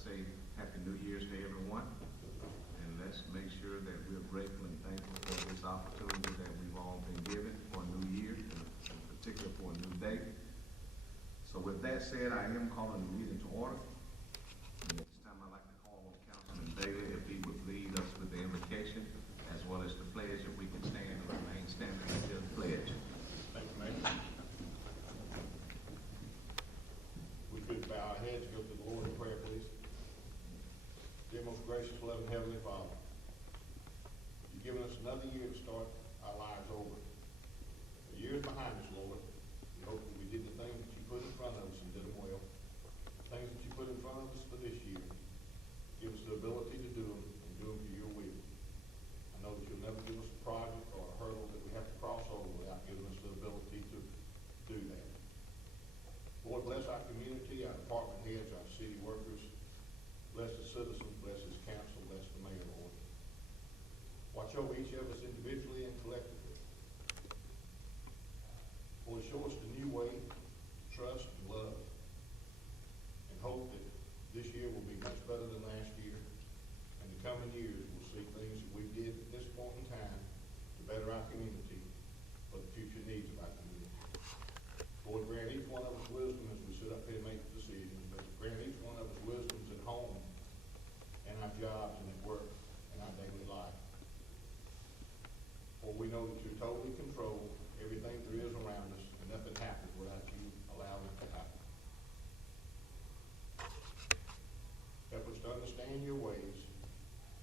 say Happy New Year's to everyone. And let's make sure that we're grateful and thankful for this opportunity that we've all been given for a new year, and in particular for a new day. So with that said, I am calling the meeting to order. And at this time, I'd like to call on Councilman Bailey if he would lead us with the invocation as well as the pledge, if we can stand and remain standing until the pledge. Thank you, Mayor. We could bow our heads and go to the Lord in prayer, please. Dear most gracious, loving Heavenly Father, you've given us another year to start our lives over. The years behind us, Lord, we hope that we did the things that you put in front of us and did them well. The things that you put in front of us for this year, give us the ability to do them and do them for your will. I know that you'll never give us a project or a hurdle that we have to cross over without giving us the ability to do that. Lord, bless our community, our department heads, our city workers. Bless the citizens, bless this council, bless the mayor, Lord. Watch over each of us individually and collectively. Lord, show us the new way, trust and love, and hope that this year will be much better than last year, and the coming years will see things that we did at this point in time to better our community for the future needs of our community. Lord, grant each one of us wisdom as we sit up here and make decisions, but grant each one of us wisdoms at home and our jobs and at work and our daily life. For we know that you totally control everything there is around us, and nothing happens without you allowing it to happen. Help us to understand your ways,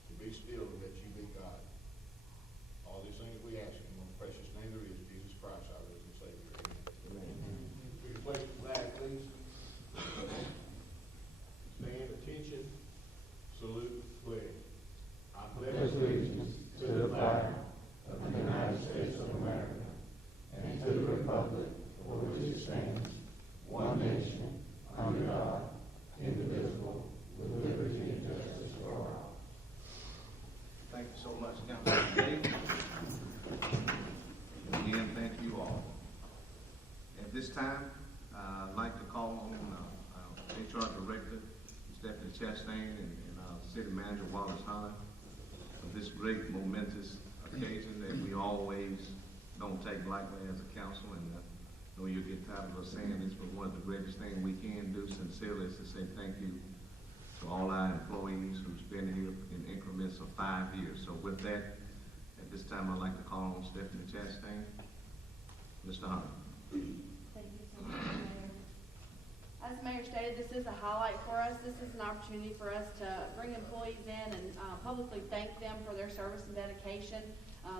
to be still and let you be God. All these things we ask in the most precious name there is, Jesus Christ, our risen Savior. Amen. Amen. We can place the flag, please. Stand, attention, salute, flag. I pledge allegiance to the flag of the United States of America and to the republic for which it stands, one nation, under God, indivisible, with liberty and justice for all. Thank you so much, Councilman Bailey. Again, thank you all. At this time, I'd like to call on HR Director, Stephanie Chastain, and City Manager Wallace Hunter for this great momentous occasion that we always don't take lightly as a council. And I know you'll get tired of us saying this, but one of the greatest things we can do sincerely is to say thank you to all our employees who's been here in increments of 5 years. So with that, at this time, I'd like to call on Stephanie Chastain. Mr. Hunter. Thank you so much, Mayor. As the Mayor stated, this is a highlight for us. This is an opportunity for us to bring employees in and publicly thank them for their service and dedication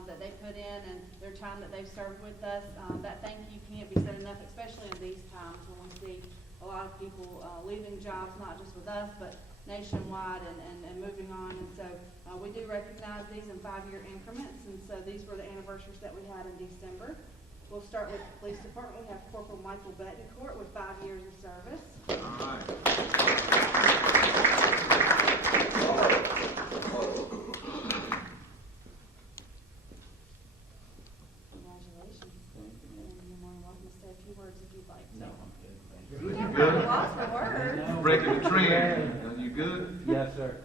that they put in and their time that they've served with us. That thank you can't be said enough, especially in these times when we see a lot of people leaving jobs, not just with us, but nationwide and moving on. And so we do recognize these in 5-year increments. And so these were the anniversaries that we had in December. We'll start with the police department. We have Corporal Michael Betancourt with 5 years of service. All right. Congratulations. And you're more than welcome to say a few words if you'd like to. No, I'm good. Thank You you. never good? have a loss for words. No. Breaking the trend. You good? Yes, sir.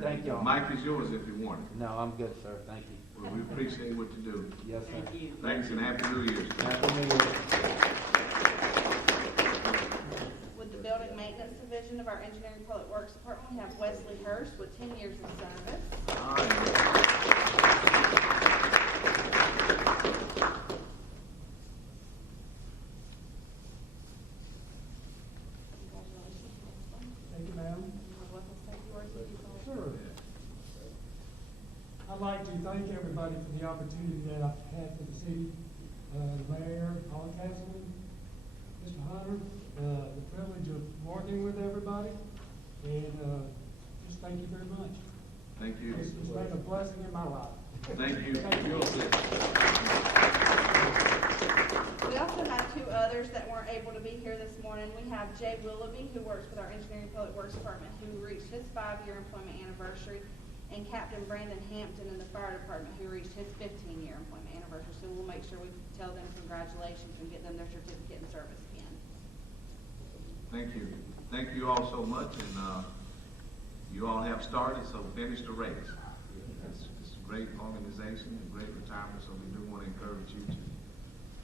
Thank you. The mic is yours if you want it. No, I'm good, sir. Thank you. Well, we appreciate what you do. Yes, sir. Thank you. Thanks and Happy New Year. Happy New Year. With the building maintenance division of our engineering public works department, we have Wesley Hurst with 10 years of service. All right. Congratulations. Thank you, ma'am. You're welcome to say a few words if you'd like. Sure. I'd like to thank everybody for the opportunity that I've had for the city, the mayor, all the councilmen, Mr. Hunter, the privilege of working with everybody, and just thank you very much. Thank you. It's been a blessing in my life. Thank you. Thank you. We also have 2 others that weren't able to be here this morning. We have Jay Willoughby, who works with our engineering public works department, who reached his 5-year employment anniversary, and Captain Brandon Hampton in the fire department, who reached his 15-year employment anniversary. So we'll make sure we tell them congratulations and get them their certificate in service again. Thank you. Thank you all so much. And You all have started, so finish the race. It's a great organization, a great retirement, so we do want to encourage you to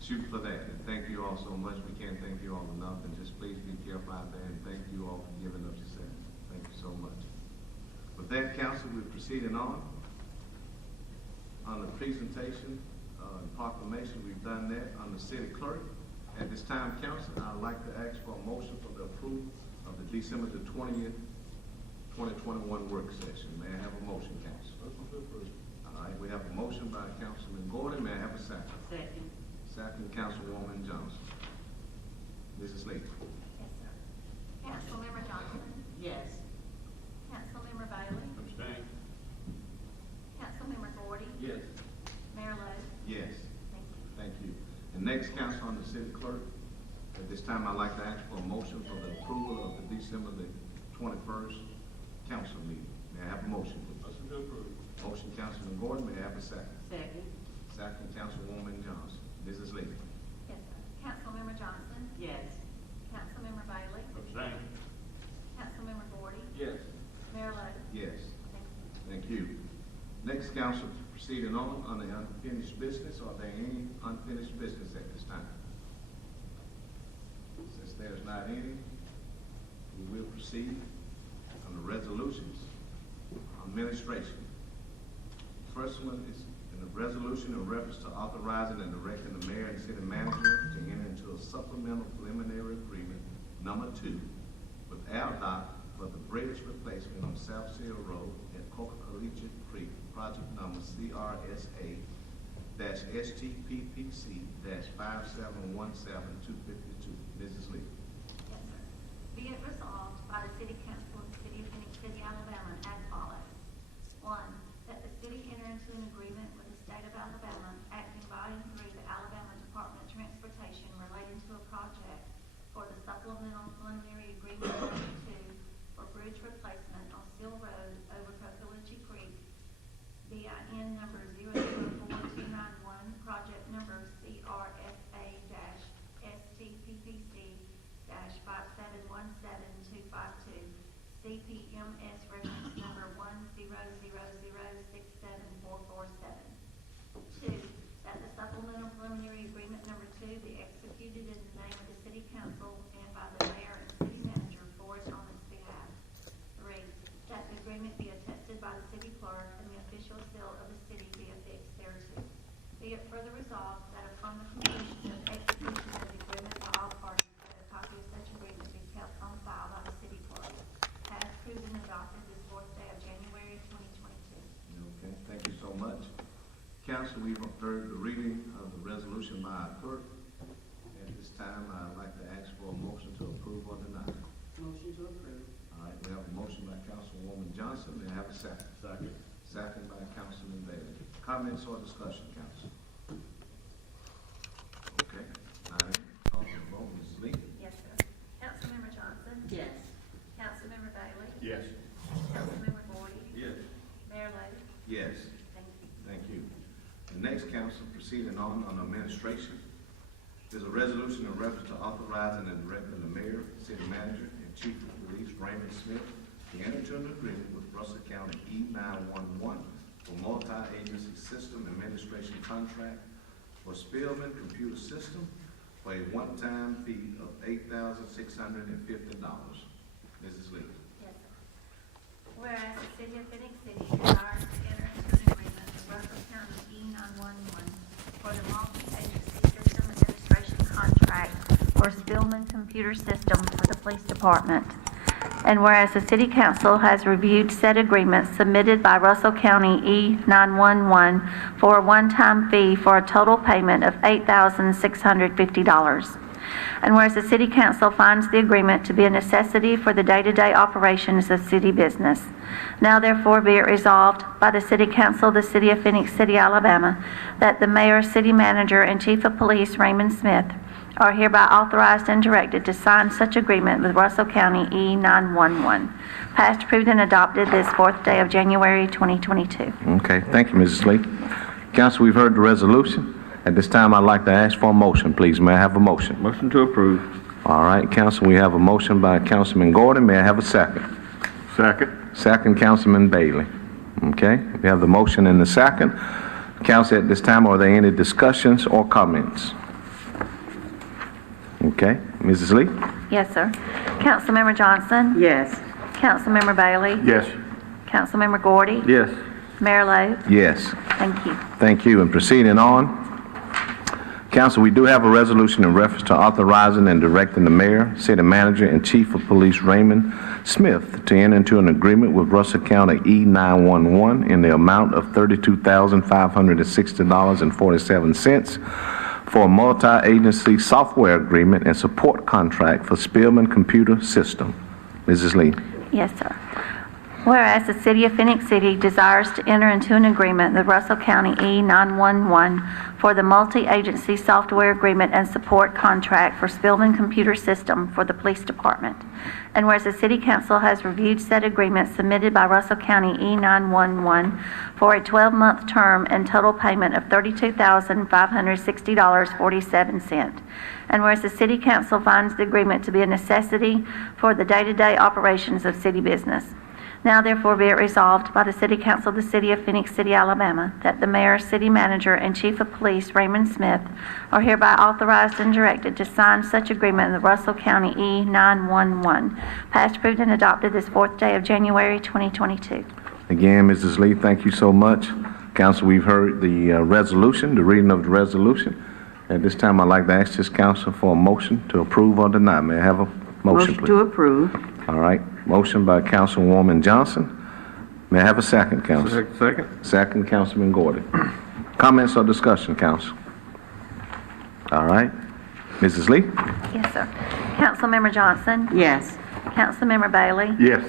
shoot for that. And thank you all so much. We can't thank you all enough, and just please be careful out there, and thank you all for giving up yourself. Thank you so much. With that, council, we're proceeding on the presentation and proclamation. We've done that on the city clerk. At this time, council, I'd like to ask for a motion for the approval of the December the 20th, 2021 work session. May I have a motion, council? Motion to approve. All right, we have a motion by Councilman Gordon. May I have a second? Second. Second, Councilwoman Johnson. Mrs. Lee. Yes, sir. Councilmember Johnson. Yes. Councilmember Bailey. Abstain. Councilmember Gordy. Yes. Mayor Lo. Yes. Thank you. Thank you. And next, council, on the city clerk. At this time, I'd like to ask for a motion for the approval of the December the 21st council meeting. May I have a motion, please? Motion to approve. Motion, Councilman Gordon. May I have a second? Second. Second, Councilwoman Johnson. Mrs. Lee. Yes, sir. Councilmember Johnson. Yes. Councilmember Bailey. Abstain. Councilmember Gordy. Yes. Mayor Lo. Yes. Thank you. Thank you. Next, council, proceeding on the unfinished business. Are there any unfinished business at this time? Since there's not any, we will proceed on the resolutions, administration. First one is in the resolution in reference to authorizing and directing the mayor and city manager to enter into a supplemental preliminary agreement number 2 with ALDOT for the bridge replacement on South Seal Road at Collegiate Creek, project number CRSA-STPPC-5717252. Mrs. Lee. Yes, sir. Be it resolved by the City Council of the City of Phenix City, Alabama, as follows. 1, that the city enter into an agreement with the state of Alabama, acting by and through the Alabama Department of Transportation relating to a project for the supplemental preliminary agreement number 2 for bridge replacement on Seal Road over Cocoliche Creek, BIN number 004291, project number CRSA-STPPC-5717252, CPMS reference number 100067447. 2, that the supplemental preliminary agreement number 2 be executed in the name of the city council and by the mayor and city manager for and on its behalf. 3, that the agreement be attested by the city clerk and the official seal of the city be affixed thereto. Be it further resolved that upon the completion of execution of the agreement by all parties, that a copy of such agreement be kept on file by the city clerk. Passed, approved, and adopted this 4th day of January 2022. Okay, thank you so much. Council, we've heard the reading of the resolution by our clerk. At this time, I'd like to ask for a motion to approve or deny. Motion to approve. All right, we have a motion by Councilwoman Johnson. May I have a second? Second. Second by Councilman Bailey. Comments or discussion, council? Okay, call for the vote. Mrs. Lee? Yes, sir. Councilmember Johnson. Yes. Councilmember Bailey. Yes. Councilmember Gordy. Yes. Mayor Lo. Yes. Thank you. Thank you. The next, council, proceeding on administration. There's a resolution in reference to authorizing and directing the mayor, city manager, and chief of police Raymond Smith to enter into an agreement with Russell County E911 for multi-agency system administration contract for Spillman Computer System for a one-time fee of $8,650. Mrs. Lee. Yes, sir. Whereas the City of Phenix City desires to enter into an agreement with Russell County E911 for the multi-agency system administration contract for Spillman Computer System for the Police Department. And whereas the City Council has reviewed said agreement submitted by Russell County E911 for a one-time fee for a total payment of $8,650. And whereas the City Council finds the agreement to be a necessity for the day-to-day operations of city business. Now therefore be it resolved by the City Council of the City of Phenix City, Alabama, that the Mayor, City Manager, and Chief of Police Raymond Smith are hereby authorized and directed to sign such agreement with Russell County E911. Passed, approved, and adopted this 4th day of January 2022. Okay, thank you, Mrs. Lee. Council, we've heard the resolution. At this time, I'd like to ask for a motion, please. May I have a motion? Motion to approve. All right, council, we have a motion by Councilman Gordon. May I have a second? Second. Second, Councilman Bailey. Okay, we have the motion and the second. Council, at this time, are there any discussions or comments? Okay, Mrs. Lee? Yes, sir. Councilmember Johnson? Yes. Councilmember Bailey? Yes. Councilmember Gordy? Yes. Mayor Lo? Yes. Thank you. Thank you. And proceeding on, Council, we do have a resolution in reference to authorizing and directing the mayor, city manager, and chief of police Raymond Smith to enter into an agreement with Russell County E911 in the amount of $32,560.47 for a multi-agency software agreement and support contract for Spillman Computer System. Mrs. Lee. Yes, sir. Whereas the City of Phenix City desires to enter into an agreement with Russell County E911 for the multi-agency software agreement and support contract for Spillman Computer System for the Police Department. And whereas the City Council has reviewed said agreement submitted by Russell County E911 for a 12-month term and total payment of $32,560.47. And whereas the City Council finds the agreement to be a necessity for the day-to-day operations of city business. Now therefore be it resolved by the City Council of the City of Phenix City, Alabama, that the Mayor, City Manager, and Chief of Police Raymond Smith are hereby authorized and directed to sign such agreement in the Russell County E911, passed, approved, and adopted this 4th day of January 2022. Again, Mrs. Lee, thank you so much. Council, we've heard the resolution, the reading of the resolution. At this time, I'd like to ask this council for a motion to approve or deny. May I have a motion, please? To approve. All right. Motion by Councilwoman Johnson. May I have a second, Council? Second. Second, Councilman Gordy. Comments or discussion, Council? All right. Mrs. Lee? Yes, sir. Councilmember Johnson? Yes. Councilmember Bailey? Yes.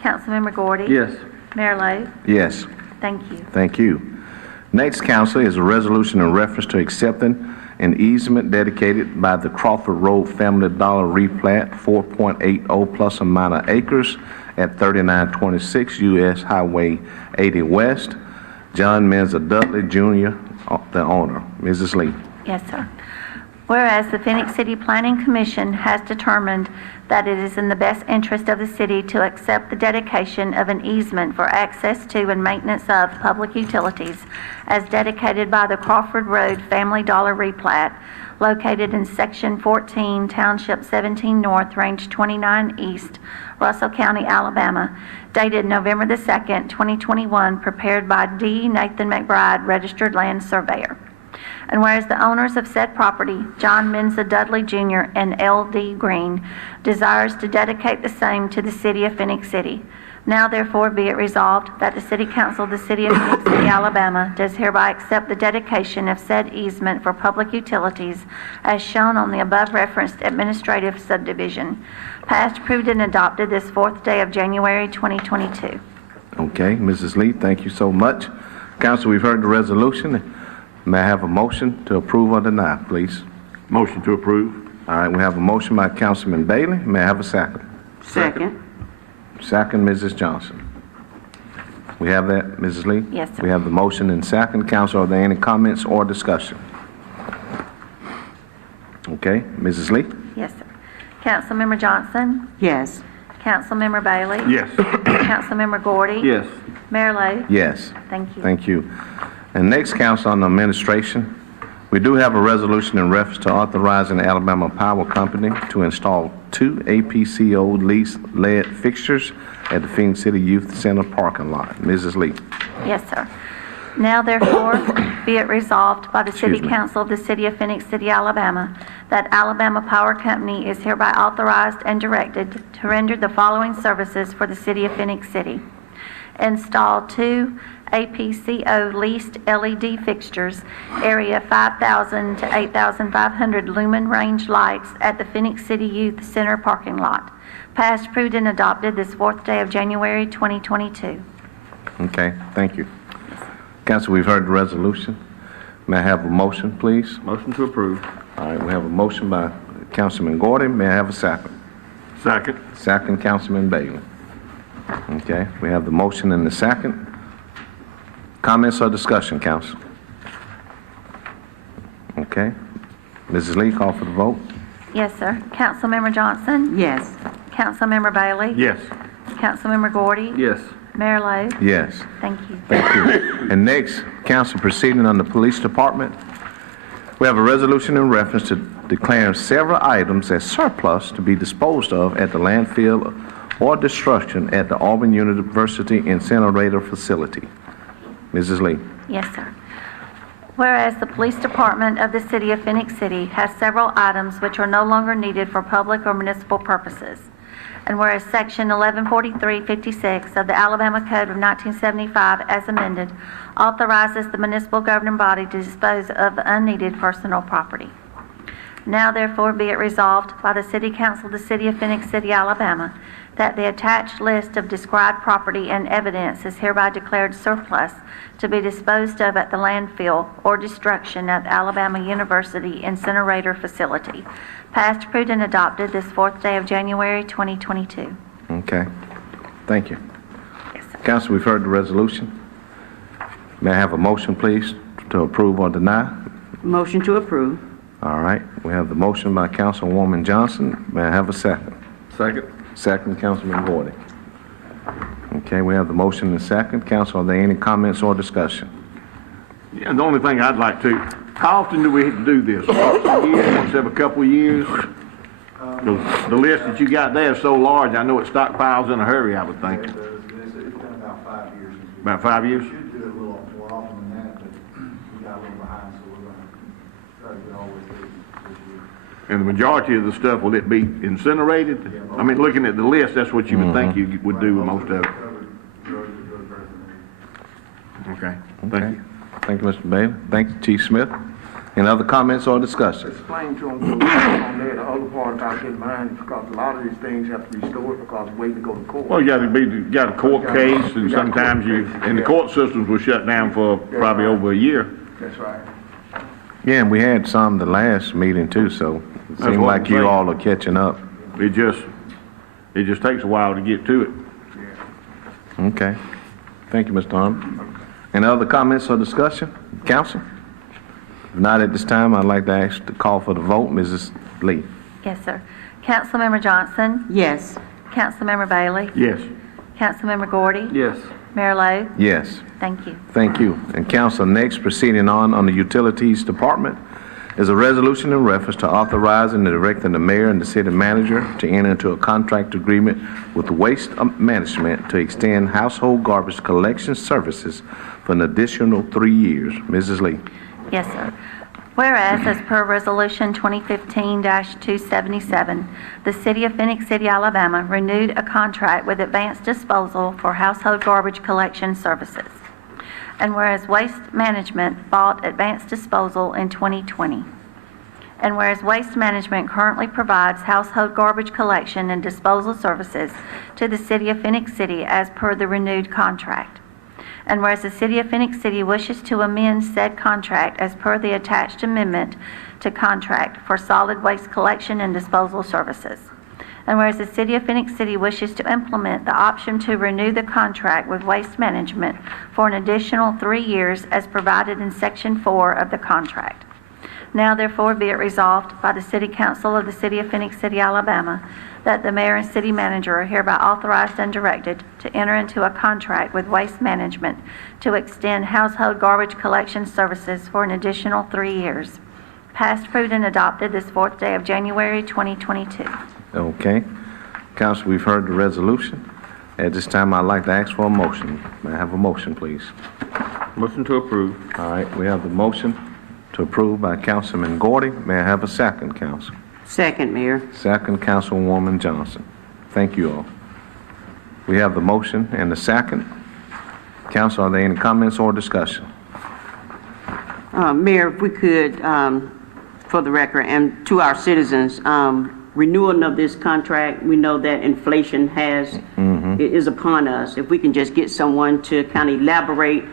Councilmember Gordy? Yes. Mayor Lo? Yes. Thank you. Thank you. Next, Council, is a resolution in reference to accepting an easement dedicated by the Crawford Road Family Dollar replat 4.80 plus or minus acres at 3926 U.S. Highway 80 West. John Menza Dudley, Jr., the owner. Mrs. Lee. Yes, sir. Whereas the Phenix City Planning Commission has determined that it is in the best interest of the city to accept the dedication of an easement for access to and maintenance of public utilities as dedicated by the Crawford Road Family Dollar replat located in Section 14, Township 17 North, Range 29 East, Russell County, Alabama, dated November the 2nd, 2021, prepared by D. Nathan McBride, Registered Land Surveyor. And whereas the owners of said property, John Menza Dudley Jr. and L.D. Green, desires to dedicate the same to the City of Phenix City. Now therefore be it resolved that the City Council of the City of Phenix City, Alabama, does hereby accept the dedication of said easement for public utilities as shown on the above referenced administrative subdivision, passed, approved, and adopted this 4th day of January 2022. Okay, Mrs. Lee, thank you so much. Council, we've heard the resolution. May I have a motion to approve or deny, please? Motion to approve. All right, we have a motion by Councilman Bailey. May I have a second? Second. Second, Mrs. Johnson. We have that, Mrs. Lee? Yes, sir. We have the motion and second. Council, are there any comments or discussion? Okay, Mrs. Lee? Yes, sir. Councilmember Johnson? Yes. Councilmember Bailey? Yes. Councilmember Gordy? Yes. Mayor Lo? Yes. Thank you. Thank you. And next, Council, on the administration, we do have a resolution in reference to authorizing the Alabama Power Company to install 2 APCO leased LED fixtures at the Phenix City Youth Center parking lot. Mrs. Lee. Yes, sir. Now therefore be it resolved by the City Excuse me. Council of the City of Phenix City, Alabama, that Alabama Power Company is hereby authorized and directed to render the following services for the City of Phenix City. Install 2 APCO leased LED fixtures, area 5,000 to 8,500 lumen range lights at the Phenix City Youth Center parking lot. Passed, approved, and adopted this 4th day of January 2022. Okay, thank you. Council, we've heard the resolution. May I have a motion, please? Motion to approve. All right, we have a motion by Councilman Gordy. May I have a second? Second. Second, Councilman Bailey. Okay, we have the motion and the second. Comments or discussion, Council? Okay. Mrs. Lee, call for the vote. Yes, sir. Councilmember Johnson? Yes. Councilmember Bailey? Yes. Councilmember Gordy? Yes. Mayor Lo? Yes. Thank you. Thank you. And next, council proceeding on the police department. We have a resolution in reference to declaring several items as surplus to be disposed of at the landfill or destruction at the Auburn University incinerator facility. Mrs. Lee. Yes, sir. Whereas the police department of the City of Phenix City has several items which are no longer needed for public or municipal purposes. And whereas Section 114356 of the Alabama Code of 1975 as amended authorizes the municipal governing body to dispose of unneeded personal property. Now therefore be it resolved by the City Council of the City of Phenix City, Alabama, that the attached list of described property and evidence is hereby declared surplus to be disposed of at the landfill or destruction at the Alabama University incinerator facility. Passed, approved, and adopted this 4th day of January 2022. Okay. Thank you. Yes, sir. Council, we've heard the resolution. May I have a motion, please, to approve or deny? Motion to approve. All right. We have the motion by Councilwoman Johnson. May I have a second? Second. Second, Councilman Gordy. Okay, we have the motion and second. Council, are there any comments or discussion? Yeah, the only thing I'd like to, how often do we do this? Once a year, once every couple of years? The list that you got there is so large, I know it stockpiles in a hurry, I would think. It's been about 5 years. About 5 years? We should do it a little more often than that, but we got a little behind, so we're going to try to get all the way through this year. And the majority of the stuff, will it be incinerated? I mean, looking at the list, that's what you would think you would do with most of it. Okay, thank you. Thank you, Mr. Bailey. Thank you, Chief Smith. Any other comments or discussion? Explain to them on there the other part about getting behind, because a lot of these things have to be stored because waiting to go to court. Well, you got a court case, and sometimes and the court systems were shut down for probably over a year. That's right. Yeah, and we had some the last meeting too, so it That's seems what like I'm you saying. all are catching up. It just takes a while to get to it. Okay. Thank you, Mr. Arnold. Any other comments or discussion? Council? If not at this time, I'd like to ask to call for the vote. Mrs. Lee? Yes, sir. Councilmember Johnson? Yes. Councilmember Bailey? Yes. Councilmember Gordy? Yes. Mayor Lo? Yes. Thank you. Thank you. And council, next proceeding on the Utilities Department is a resolution in reference to authorizing and directing the mayor and the city manager to enter into a contract agreement with Waste Management to extend household garbage collection services for an additional 3 years. Mrs. Lee. Yes, sir. Whereas, as per Resolution 2015-277, the City of Phenix City, Alabama renewed a contract with Advanced Disposal for household garbage collection services. And whereas Waste Management bought Advanced Disposal in 2020. And whereas Waste Management currently provides household garbage collection and disposal services to the City of Phenix City as per the renewed contract. And whereas the City of Phenix City wishes to amend said contract as per the attached amendment to contract for solid waste collection and disposal services. And whereas the City of Phenix City wishes to implement the option to renew the contract with Waste Management for an additional 3 years as provided in Section 4 of the contract. Now therefore be it resolved by the City Council of the City of Phenix City, Alabama, that the mayor and city manager are hereby authorized and directed to enter into a contract with Waste Management to extend household garbage collection services for an additional 3 years. Passed, approved, and adopted this 4th day of January 2022. Okay. Council, we've heard the resolution. At this time, I'd like to ask for a motion. May I have a motion, please? Motion to approve. All right, we have the motion to approve by Councilman Gordy. May I have a second, Council? Second, Mayor. Second, Councilwoman Johnson. Thank you all. We have the motion and the second. Council, are there any comments or discussion? Mayor, if we could, for the record, and to our citizens, renewal of this contract, we know that inflation is upon us. If we can just get someone to kind of elaborate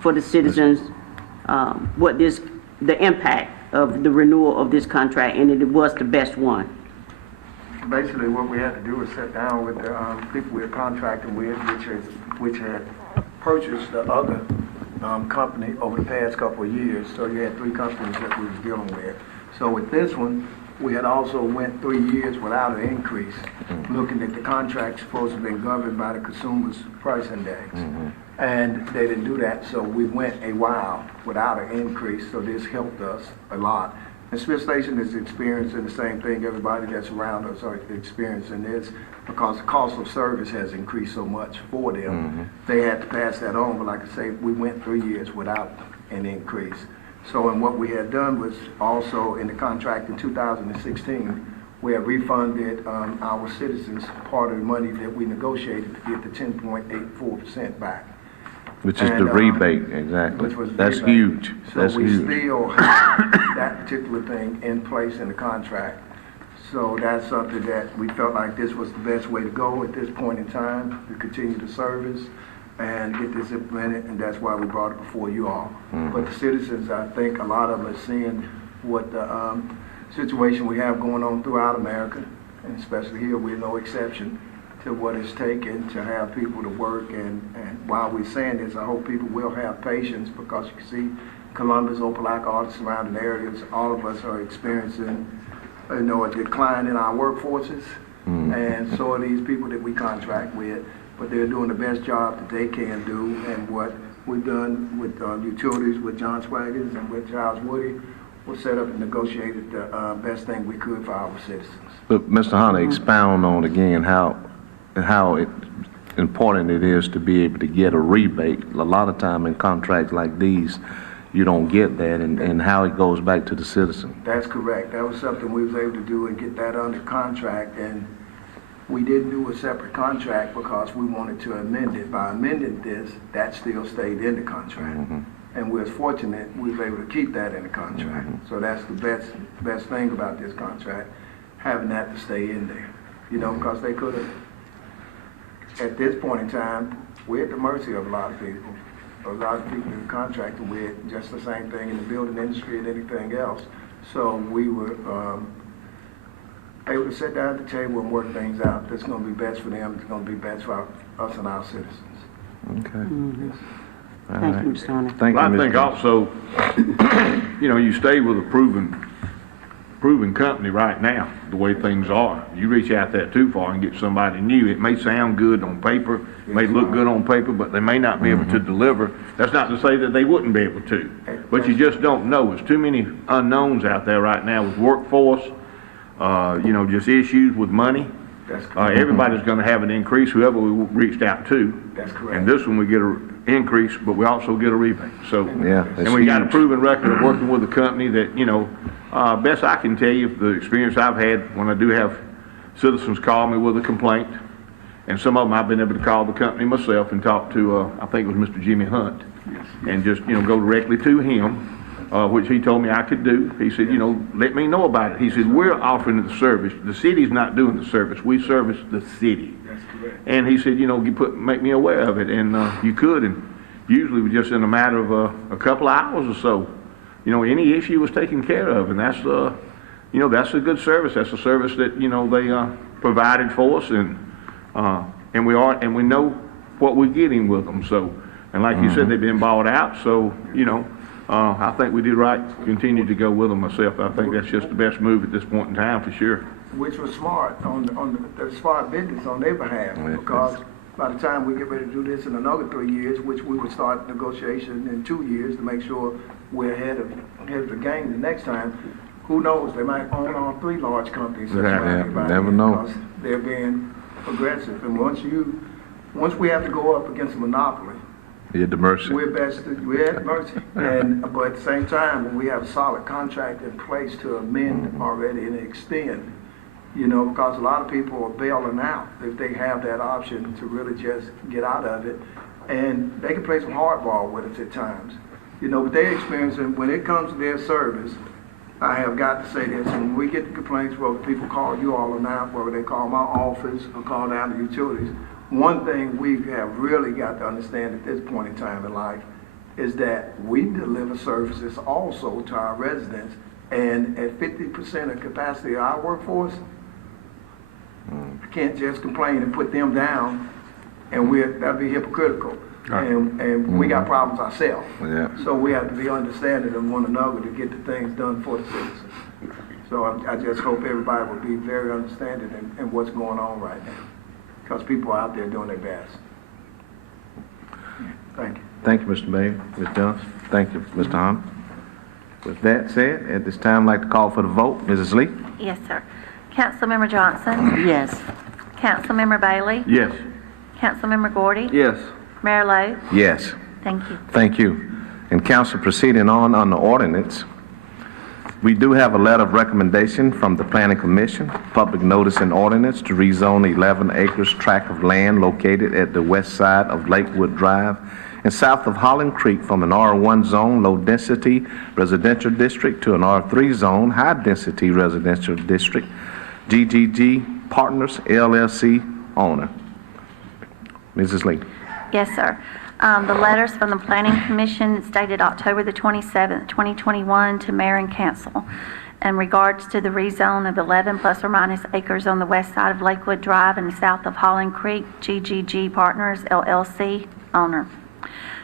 for the citizens what the impact of the renewal of this contract, and it was the best one. Basically, what we had to do was sit down with the people we're contracting with, which had purchased the other company over the past couple of years. So you had 3 companies that we were dealing with. So with this one, we had also went 3 years without an increase, looking at the contracts supposed to be governed by the Consumer's Price Index. And they didn't do that, so we went a while without an increase, so this helped us a lot. And Smith Station is experiencing the same thing. Everybody that's around us are experiencing this because the cost of service has increased so much for them. They had to pass that on, but like I say, we went 3 years without an increase. So, and what we had done was also in the contract in 2016, we had refunded our citizens part of the money that we negotiated to get the 10.84% back. Which is the rebate, exactly. Which was That's rebate. huge. So That's we huge. still have that particular thing in place in the contract. So that's something that we felt like this was the best way to go at this point in time, to continue the service and get this implemented, and that's why we brought it before you all. But the citizens, I think a lot of them are seeing what the situation we have going on throughout America, and especially here, we're no exception to what it's taken to have people to work. And while we're saying this, I hope people will have patience, because you can see Columbus, Opelika, all the surrounding areas, all of us are experiencing, a decline in our workforces, and so are these people that we contract with. But they're doing the best job that they can do, and what we've done with utilities, with John Swaggers and with Giles Woody, we set up and negotiated the best thing we could for our citizens. But Mr. Hunter, expound on again how important it is to be able to get a rebate. A lot of time in contracts like these, you don't get that, and how it goes back to the citizen. That's correct. That was something we was able to do and get that under contract, and we didn't do a separate contract because we wanted to amend it. By amending this, that still stayed in the contract. And we was fortunate we was able to keep that in the contract. So that's the best thing about this contract, having that to stay in there. Because they could have, at this point in time, we're at the mercy of a lot of people. A lot of people in contracting with, just the same thing in the building industry and anything else. So we were able to sit down at the table and work things out. That's going to be best for them. It's going to be best for us and our citizens. Okay. All Thank right. you, Mr. Hunter. Thank you, Well, I Mr. think also, you stay with a proven company right now, the way things are. You reach out that too far and get somebody new, it may sound good on paper, it may look good on paper, but they may not be able to deliver. That's not to say that they wouldn't be able to, but you just don't know. There's too many unknowns out there right now with workforce, just issues with money. That's correct. Everybody's going to have an increase, whoever we reached out to. That's correct. And this one, we get an increase, but we also get a rebate. So, Yeah, that's and we got a huge. proven record of working with a company that, best I can tell you, the experience I've had when I do have citizens call me with a complaint, and some of them I've been able to call the company myself and talk to, I think it was Mr. Jimmy Hunt, and just, go directly to him. Which he told me I could do. He said, let me know about it. He said, we're offering the service. The city's not doing the service. We service the city. That's correct. And he said, make me aware of it. And you could. And usually just in a matter of a couple of hours or so, any issue was taken care of. And that's, that's a good service. That's a service that, they provided for us. And we know what we're getting with them. So, and like you said, they've been bought out. So, I think we did right to continue to go with them myself. I think that's just the best move at this point in time for sure. Which was smart on the smart business on their behalf, because by the time we get ready to do this in another 3 years, which we would start negotiation in 2 years to make sure we're ahead of the game the next time, who knows, they might own on 3 large companies. Never know. Because they're being aggressive, and once we have to go up against a monopoly, You're at the mercy. we're at mercy. But at the same time, when we have a solid contract in place to amend already and extend, because a lot of people are bailing out if they have that option to really just get out of it. And they can play some hardball with us at times. But they're experiencing, when it comes to their service, I have got to say this, when we get the complaints, whether people call you all or not, whether they call my office or call down the utilities, one thing we have really got to understand at this point in time in life is that we deliver services also to our residents, and at 50% of capacity of our workforce, I can't just complain and put them down, and that'd be hypocritical. Right. And we got problems ourselves. Yeah. So we have to be understanding of one another to get the things done for the citizens. So I just hope everybody will be very understanding in what's going on right now, because people are out there doing their best. Thank you. Thank you, Mr. Mayor. Ms. Johnson. Thank you, Mr. Hunt. With that said, at this time, I'd like to call for the vote. Mrs. Lee? Yes, sir. Councilmember Johnson? Yes. Councilmember Bailey? Yes. Councilmember Gordy? Yes. Mayor Lo? Yes. Thank you. Thank you. And council, proceeding on the ordinance, we do have a letter of recommendation from the Planning Commission, public notice and ordinance to rezone 11 acres tract of land located at the west side of Lakewood Drive and south of Holland Creek from an R1 zone, low-density residential district, to an R3 zone, high-density residential district, GGG Partners LLC owner. Mrs. Lee. Yes, sir. The letters from the Planning Commission stated October the 27th, 2021 to mayor and council in regards to the rezone of 11 plus or minus acres on the west side of Lakewood Drive and south of Holland Creek, GGG Partners LLC owner.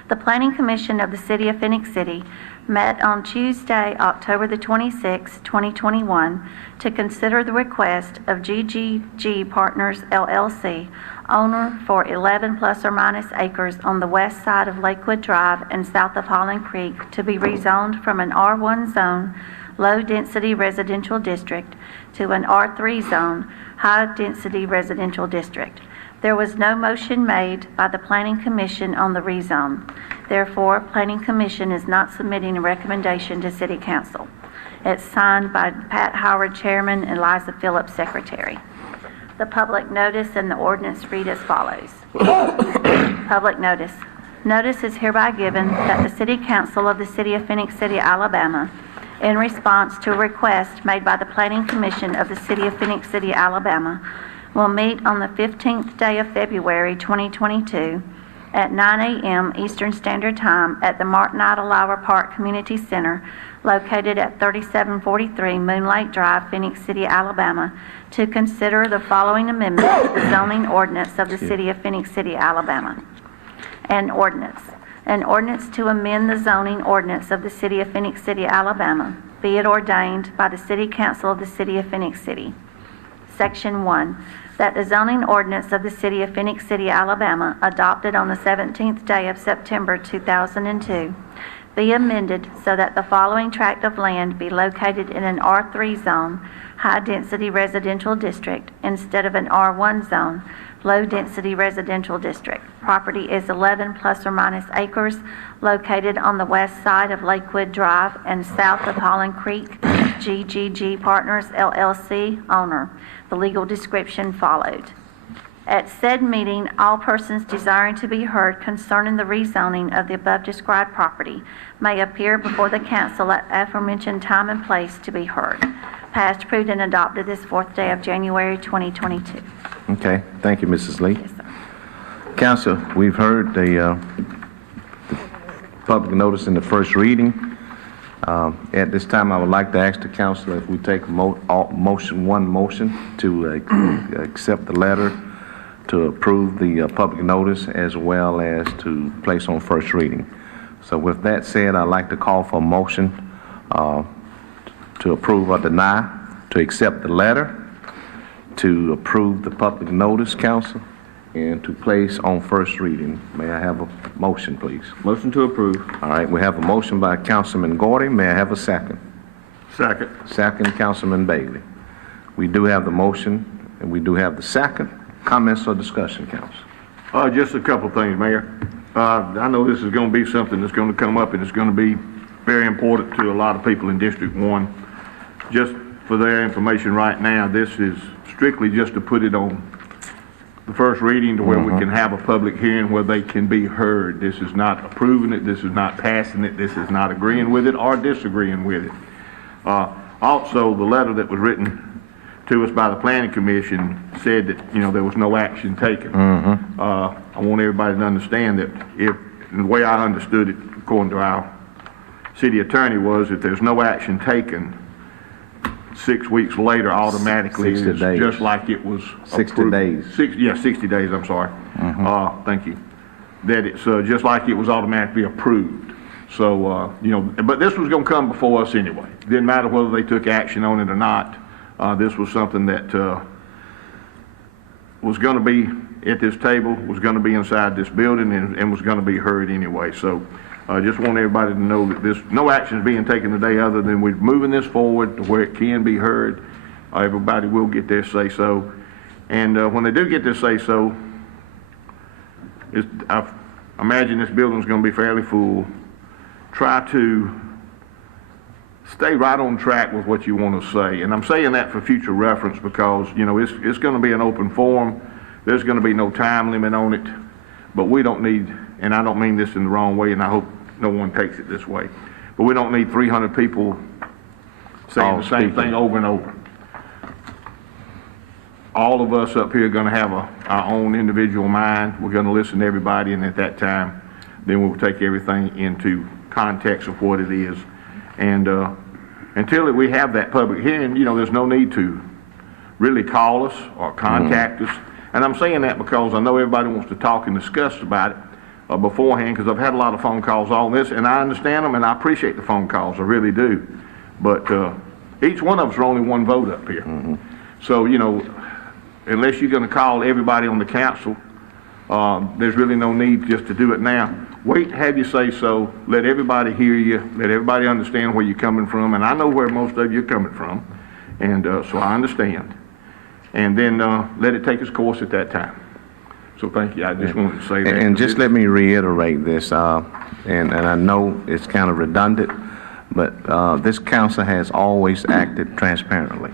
The Planning Commission of the City of Phenix City met on Tuesday, October the 26th, 2021 to consider the request of GGG Partners LLC, owner for 11 plus or minus acres on the west side of Lakewood Drive and south of Holland Creek to be rezoned from an R1 zone, low-density residential district, to an R3 zone, high-density residential district. There was no motion made by the Planning Commission on the rezone. Therefore, Planning Commission is not submitting a recommendation to City Council. It's signed by Pat Howard, Chairman, and Liza Phillips, Secretary. The public notice and the ordinance read as follows. Public notice. Notice is hereby given that the City Council of the City of Phenix City, Alabama, in response to a request made by the Planning Commission of the City of Phenix City, Alabama, will meet on the 15th day of February 2022 at 9 a.m. Eastern Standard Time at the Martin Idlehour Park Community Center located at 3743 Moonlight Drive, Phenix City, Alabama, to consider the following amendment to the zoning ordinance of the City of Phenix City, Alabama. An ordinance to amend the zoning ordinance of the City of Phenix City, Alabama, be it ordained by the City Council of the City of Phenix City. Section 1, that the zoning ordinance of the City of Phenix City, Alabama, adopted on the 17th day of September 2002, be amended so that the following tract of land be located in an R3 zone, high-density residential district, instead of an R1 zone, low-density residential district. Property is 11 plus or minus acres, located on the west side of Lakewood Drive and south of Holland Creek, GGG Partners LLC owner. The legal description followed. At said meeting, all persons desiring to be heard concerning the rezoning of the above described property may appear before the council at aforementioned time and place to be heard. Passed, approved, and adopted this 4th day of January 2022. Okay. Thank you, Mrs. Lee. Yes, sir. Council, we've heard the public notice in the first reading. At this time, I would like to ask the council if we take one motion to accept the letter, to approve the public notice, as well as to place on first reading. So with that said, I'd like to call for a motion to approve or deny, to accept the letter, to approve the public notice, council, and to place on first reading. May I have a motion, please? Motion to approve. All right, we have a motion by Councilman Gordy. May I have a second? Second. Second, Councilman Bailey. We do have the motion, and we do have the second. Comments or discussion, council? Just a couple of things, Mayor. I know this is going to be something that's going to come up, and it's going to be very important to a lot of people in District 1. Just for their information right now, this is strictly just to put it on the first reading to where we can have a public hearing where they can be heard. This is not approving it, this is not passing it, this is not agreeing with it or disagreeing with it. Also, the letter that was written to us by the Planning Commission said that, there was no action taken. I want everybody to understand that the way I understood it, according to our city attorney, was if there's no action taken, 6 weeks later automatically is just like it was 60 days. 60 days, I'm sorry. Thank you. That it's just like it was automatically approved. So, you know, but this was gonna come before us anyway. Didn't matter whether they took action on it or not. This was something that, was gonna be at this table, was gonna be inside this building, and was gonna be heard anyway. So, I just want everybody to know that no action is being taken today other than we're moving this forward to where it can be heard. Everybody will get their say-so. And when they do get their say-so, I imagine this building's gonna be fairly full. Try to stay right on track with what you want to say. And I'm saying that for future reference because, you know, it's going to be an open forum. There's going to be no time limit on it. But we don't need, and I don't mean this in the wrong way, and I hope no one takes it this way, but we don't need 300 people saying the same thing over and over. All of us up here are going to have our own individual mind. We're going to listen to everybody, and at that time, then we'll take everything into context of what it is. And until we have that public hearing, you know, there's no need to really call us or contact us. And I'm saying that because I know everybody wants to talk and discuss about it beforehand, because I've had a lot of phone calls on this, and I understand them, and I appreciate the phone calls, I really do. But each one of us are only one vote up here. So, you know, unless you're going to call everybody on the council, there's really no need just to do it now. Wait, have you say so, let everybody hear you, let everybody understand where you're coming from, and I know where most of you are coming from, and so I understand. And then let it take its course at that time. So thank you, I just wanted to say that. And just let me reiterate this, and I know it's kind of redundant, but this council has always acted transparently.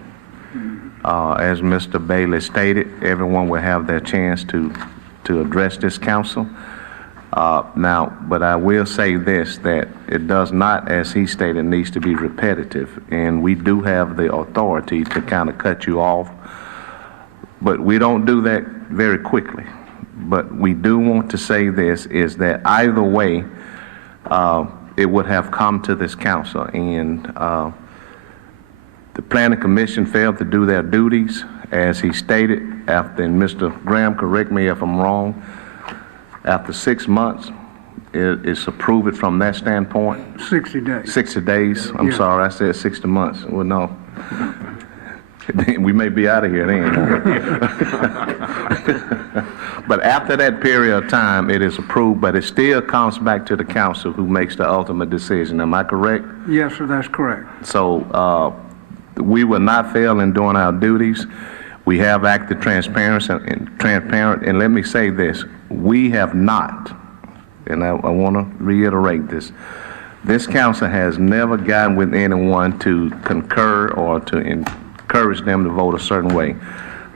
As Mr. Bailey stated, everyone will have their chance to address this council. Now, but I will say this, that it does not, as he stated, needs to be repetitive, and we do have the authority to kind of cut you off, but we don't do that very quickly. But we do want to say this, is that either way, it would have come to this council, and the Planning Commission failed to do their duties, as he stated, after, and Mr. Graham, correct me if I'm wrong, after 6 months, it's approved from that standpoint? 60 days. 60 days? I'm sorry, I said 60 months. Well, no. We may be out of here then. But after that period of time, it is approved, but it still comes back to the council who makes the ultimate decision. Am I correct? Yes, sir, that's correct. So we will not fail in doing our duties. We have acted transparent, and let me say this, we have not, and I want to reiterate this, this council has never gotten with anyone to concur or to encourage them to vote a certain way.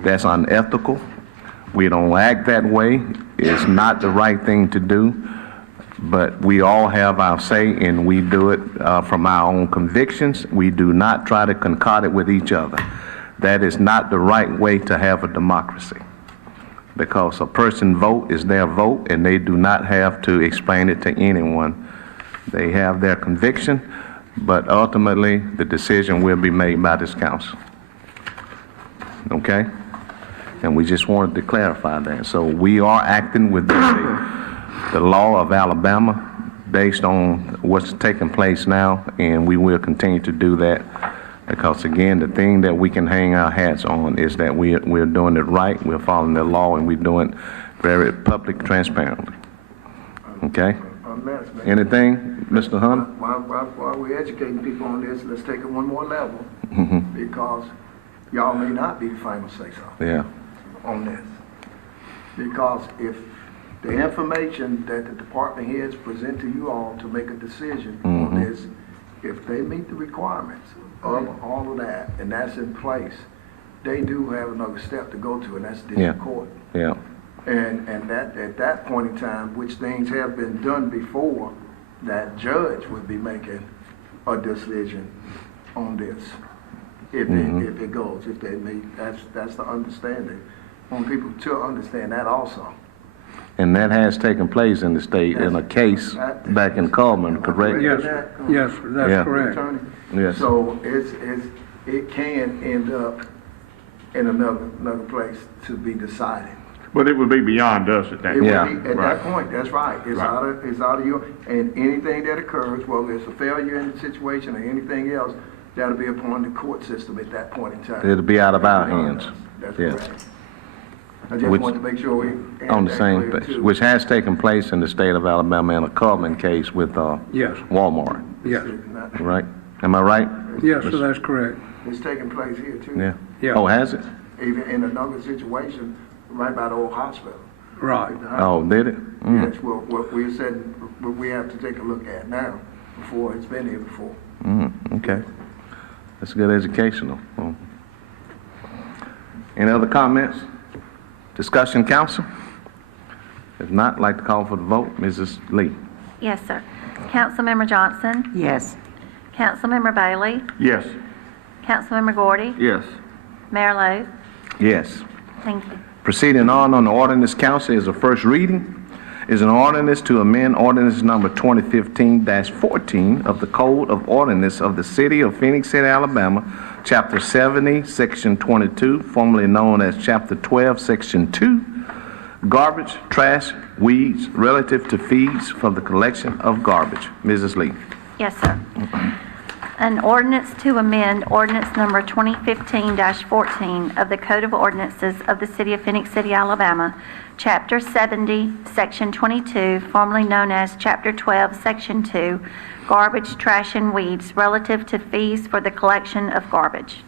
That's unethical. We don't act that way. It's not the right thing to do, but we all have our say, and we do it from our own convictions. We do not try to concord it with each other. That is not the right way to have a democracy, because a person's vote is their vote, and they do not have to explain it to anyone. They have their conviction, but ultimately the decision will be made by this council. Okay? And we just wanted to clarify that. So we are acting within the law of Alabama based on what's taking place now, and we will continue to do that, because again, the thing that we can hang our hats on is that we're doing it right, we're following the law, and we're doing it very public, transparently. Okay? Anything, Mr. Hunter? While we're educating people on this, let's take it one more level, because y'all may not be the final say-so. Yeah. On this. Because if the information that the department heads present to you all to make a decision on this, if they meet the requirements of all of that, and that's in place, they do have another step to go to, and that's district court. Yeah. And that at that point in time, which things have been done before, that judge would be making a decision on this. If it goes, if they meet, that's the understanding. I want people to understand that also. And that has taken place in the state in a case back in Coleman, correct? Yes, yes, that's correct. Yes. So it can end up in another place to be decided. But it would be beyond us at that It point. would Yeah. be, at that point, that's right. It's Right. out of your, and anything that occurs, whether it's a failure in the situation or anything else, that'll be upon the court system at that point in time. It'll be out of our hands. That's Yeah. correct. I just Which- wanted to make sure we. had On the that same clear, page, too. which has taken place in the state of Alabama in a Coleman case with Yes, Walmart, yes. right? Am I right? Yes, sir, that's correct. It's taking place here too. Yeah. Yeah. Oh, has it? Even in another situation, right by the old hospital. Right. At the hospital. Oh, did it? Mm. Yes, what we said, what we have to take a look at now, before it's been here before. Okay. That's good educational. Oh. Any other comments? Discussion, council? If not, I'd like to call for the vote. Mrs. Lee? Yes, sir. Councilmember Johnson? Yes. Councilmember Bailey? Yes. Councilmember Gordy? Yes. Mayor Lo? Yes. Thank you. Proceeding on the ordinance, council, is a first reading, is an ordinance to amend ordinance number 2015-14 of the Code of Ordinance of the City of Phenix City, Alabama, Chapter 70, Section 22, formerly known as Chapter 12, Section 2, garbage, trash, weeds, relative to fees for the collection of garbage. Mrs. Lee. Yes, sir. An ordinance to amend ordinance number 2015-14 of the Code of Ordinances of the City of Phenix City, Alabama, Chapter 70, Section 22, formerly known as Chapter 12, Section 2, garbage, trash, and weeds, relative to fees for the collection of garbage.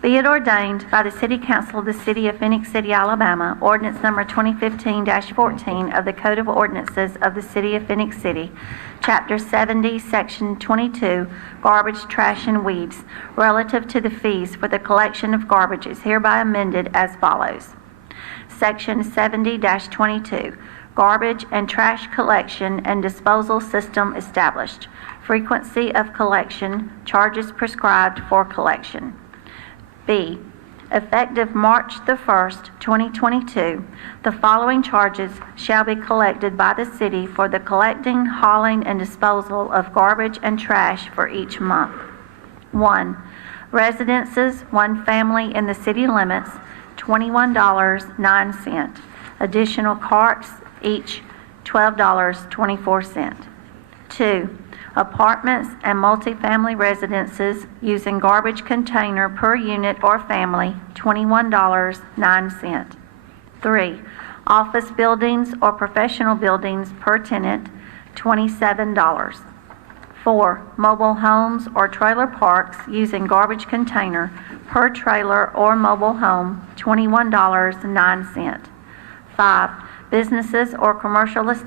Be it ordained by the City Council of the City of Phenix City, Alabama, ordinance number 2015-14 of the Code of Ordinances of the City of Phenix City, Chapter 70, Section 22, garbage, trash, and weeds, relative to the fees for the collection of garbage is hereby amended as follows. Section 70-22, garbage and trash collection and disposal system established. Frequency of collection, charges prescribed for collection. B, effective March the 1st, 2022, the following charges shall be collected by the city for the collecting, hauling, and disposal of garbage and trash for each month. 1, residences, one family in the city limits, $21.09. Additional carts, each $12.24. 2, apartments and multifamily residences using garbage container per unit or family, $21.09. 3, office buildings or professional buildings per tenant, $27. 4, mobile homes or trailer parks using garbage container per trailer or mobile home, $21.09. 5, businesses or commercial establishments